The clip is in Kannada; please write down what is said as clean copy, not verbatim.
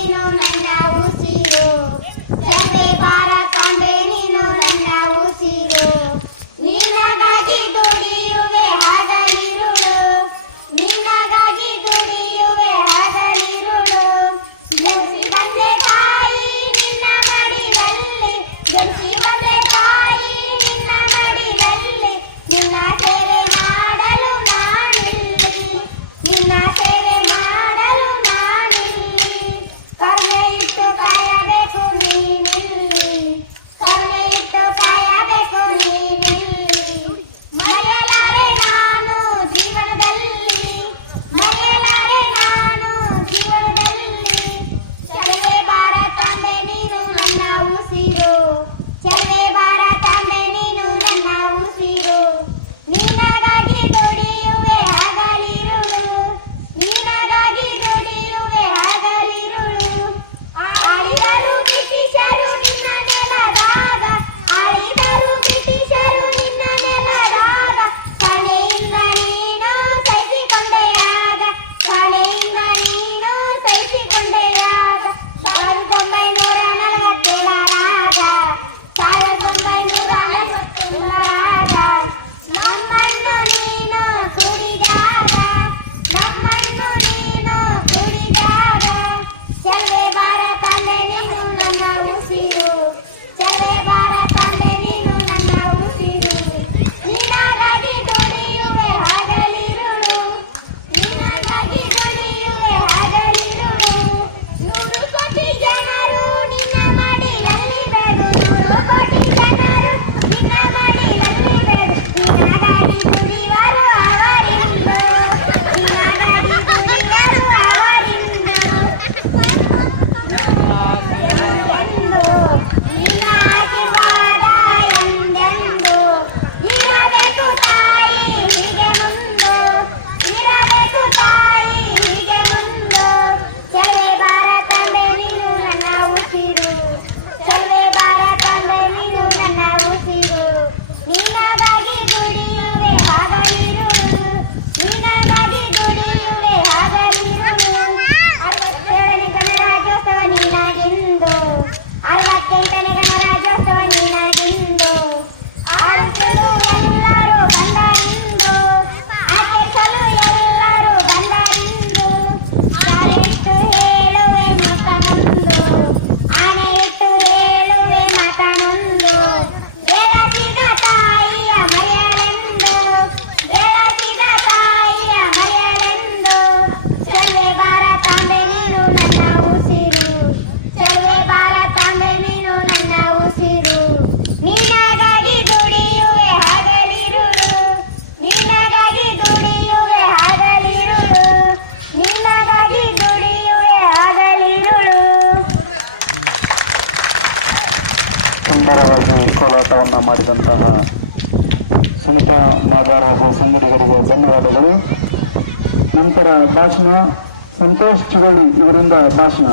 ನೀನು ನನ್ನ ಉಸಿರು ಚಂದೆ ಭಾರತಾಂಬೆ ನೀನು ನನ್ನ ಉಸಿರು ನಿನ್ನಗಾಗಿ ದುಡಿಯುವೆ ಹಗಲಿರುಳು ನಿನ್ನಗಾಗಿ ದುಡಿಯುವೆ ಹಗಲಿರುಳು ಜನಿಸಿ ಬಂದೆ ತಾಯಿ ನಿನ್ನ ಮಡಿಲಲ್ಲಿ ಜನಿಸಿ ಬಂದೆ ತಾಯಿ ನಿನ್ನ ಮಡಿಲಲ್ಲಿ ನಿನ್ನ ಸೇವೆ ಮಾಡಲು ನಾನಿಲ್ಲಿ ನಿನ್ನ ಸೇವೆ ಮಾಡಲು ನಾನಿಲ್ಲಿ ಕರುಣೆ ಇಟ್ಟು ಕಾಯಬೇಕು ನೀನಿಲ್ಲಿ ಕರುಣೆ ಇಟ್ಟು ಕಾಯಬೇಕು ನೀನಿಲ್ಲಿ ಮರೆಯಲಾರೆ ನಾನು ಜೀವನದಲ್ಲಿ ಮರೆಯಲಾರೆ ನಾನು ಜೀವನದಲ್ಲಿ ಚಲುವೆ ಭಾರತಾಂಬೆ ನೀನು ನನ್ನ ಉಸಿರು ಚಲುವೆ ಭಾರತಾಂಬೆ ನೀನು ನನ್ನ ಉಸಿರು ನಿನಗಾಗಿ ದುಡಿಯುವೆ ಹಗಲಿರುಳು ನಿನಗಾಗಿ ದುಡಿಯುವೆ ಹಗಲಿರುಳು ಆಳಿದರು ಬ್ರಿಟಿಷರು ನಿನ್ನ ನೆಲದಾಗ ಆಳಿದರು ಬ್ರಿಟಿಷರು ನಿನ್ನ ನೆಲದಾಗ ಕಣೆಯಿಂದ ನೀನು ಸಹಿಸಿಕೊಂಡೆಯಾಗ ಕಣೆಯಿಂದ ನೀನು ಸಹಿಸಿಕೊಂಡೆಯಾಗ 1947 1947 ನಮ್ಮನ್ನು ನೀನು ಕುಡಿದಾಗ ನಮ್ಮನ್ನು ನೀನು ಕುಡಿದಾಗ ಚಲುವೆ ಭಾರತಾಂಬೆ ನೀನು ನನ್ನ ಉಸಿರು ಚಲುವೆ ಭಾರತಾಂಬೆ ನೀನು ನನ್ನ ಉಸಿರು ನಿನಗಾಗಿ ದುಡಿಯುವೆ ಹಗಲಿರುಳು ನಿನಗಾಗಿ ದುಡಿಯುವೆ ಹಗಲಿರುಳು 100 ಕೋಟಿ ಜನರು ನಿನ್ನ ಮಡಿಲಲ್ಲಿ ಬೆಳೆದು 100 ಕೋಟಿ ಜನರು ನಿನ್ನ ಮಡಿಲಲ್ಲಿ ಬೆಳೆದು ನಿನಗಾಗಿ ದುಡಿಯುವರು ಅವರಿಂದು ನಿನಗಾಗಿ ದುಡಿಯುವರು ಅವರಿಂದು ಎಂದೆಂದು ನಿನ್ನ ಆಶೀರ್ವಾದ ಎಂದೆಂದು ಇರಬೇಕು ತಾಯಿ ಹೀಗೆ ಮುಂದು ಇರಬೇಕು ತಾಯಿ ಹೀಗೆ ಮುಂದು ಚಲುವೆ ಭಾರತಾಂಬೆ ನೀನು ನನ್ನ ಉಸಿರು ಚಲುವೆ ಭಾರತಾಂಬೆ ನೀನು ನನ್ನ ಉಸಿರು ನಿನಗಾಗಿ ದುಡಿಯುವೆ ಹಗಲಿರುಳು ನಿನಗಾಗಿ ದುಡಿಯುವೆ ಹಗಲಿರುಳು 67ನೇ ಗಣರಾಜ್ಯೋತ್ಸವ ನಿನಗಿಂದು 68ನೇ ಗಣರಾಜ್ಯೋತ್ಸವ ನಿನಗಿಂದು ಆಡಿಸಲು ಎಲ್ಲರೂ ಬಂದರಿಂದು ಆಚರಿಸಲು ಎಲ್ಲರೂ ಬಂದರಿಂದು ಆಣೆ ಇಟ್ಟು ಹೇಳುವೆ ಮತನೊಂದು ಆಣೆ ಇಟ್ಟು ಹೇಳುವೆ ಮತನೊಂದು ಬೆಳೆಸಿದ ತಾಯಿಯ ಮರೆಯಲೆಂದು ಬೆಳೆಸಿದ ತಾಯಿಯ ಮರೆಯಲೆಂದು ಚಲುವೆ ಭಾರತಾಂಬೆ ನೀನು ನನ್ನ ಉಸಿರು ಚಲುವೆ ಭಾರತಾಂಬೆ ನೀನು ನನ್ನ ಉಸಿರು ನಿನಗಾಗಿ ದುಡಿಯುವೆ ಹಗಲಿರುಳು ನಿನಗಾಗಿ ದುಡಿಯುವೆ ಹಗಲಿರುಳು ನಿನಗಾಗಿ ದುಡಿಯುವೆ ಹಗಲಿರುಳು ಸುಂದರವಾಗಿ ಕೋಲಾಟವನ್ನು ಮಾಡಿದಂತಹ ಸುನೀತಾ ನಾಗಾರ್ ಹಾಗೂ ಸಂಗಡಿಗರಿಗೆ ಧನ್ಯವಾದಗಳು. ನಂತರ ಭಾಷಣ ಸಂತೋಷ್ ಚುಗಳಿ ಇವರಿಂದ ಭಾಷಣ.